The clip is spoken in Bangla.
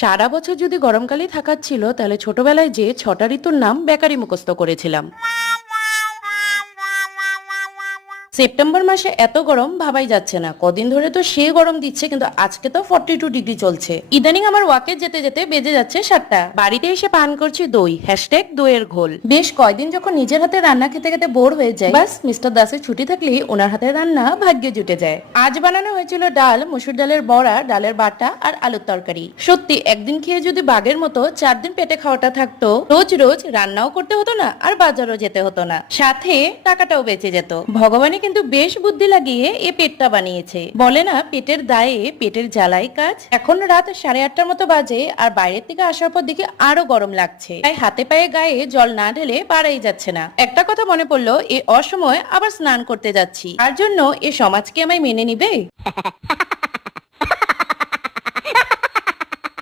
সারা বছর যদি গরমকালেই থাকার ছিল তাহলে ছোটবেলায় যে 6টা ঋতুর নাম বেকারি মুখস্থ করেছিলাম। সেপ্টেম্বর মাসে এত গরম ভাবাই যাচ্ছে না। কদিন ধরে তো সে গরম দিচ্ছে, কিন্তু আজকে তো 42 ডিগ্রি চলছে। ইদানিং আমার ওয়াকে যেতে যেতে বেজে যাচ্ছে 7টা। বাড়িতে এসে পান করছি দই, #দইয়ের ঘোল। বেশ কয়দিন যখন নিজের হাতে রান্না খেতে খেতে বোর হয়ে যায়, বাস মিস্টার দাসের ছুটি থাকলেই ওনার হাতের রান্না ভাগ্যে জুটে যায়। আজ বানানো হয়েছিল ডাল, মসুর ডালের বড়া, ডালের বাটা আর আলুর তরকারি। সত্যি একদিন খেয়ে যদি বাঘের মতো 4 দিন পেটে খাওয়াটা থাকতো, রোজ রোজ রান্নাও করতে হতো না আর বাজারও যেতে হতো না, সাথে টাকাটাও বেঁচে যেত। ভগবানই কিন্তু বেশ বুদ্ধি লাগিয়ে এ পেটটা বানিয়েছে। বলে না, পেটের দায়ে পেটের জ্বালাই কাজ। এখন রাত 8:30টার মতো বাজে, আর বাইরের থেকে আসার পর দেখে আরো গরম লাগছে। তাই হাতে পায়ে গায়ে জল না ঢেলে পারাই যাচ্ছে না। একটা কথা মনে পড়লো, এ অসময় আবার স্নান করতে যাচ্ছি, তার জন্য এ সমাজকে আমায় মেনে নিবে?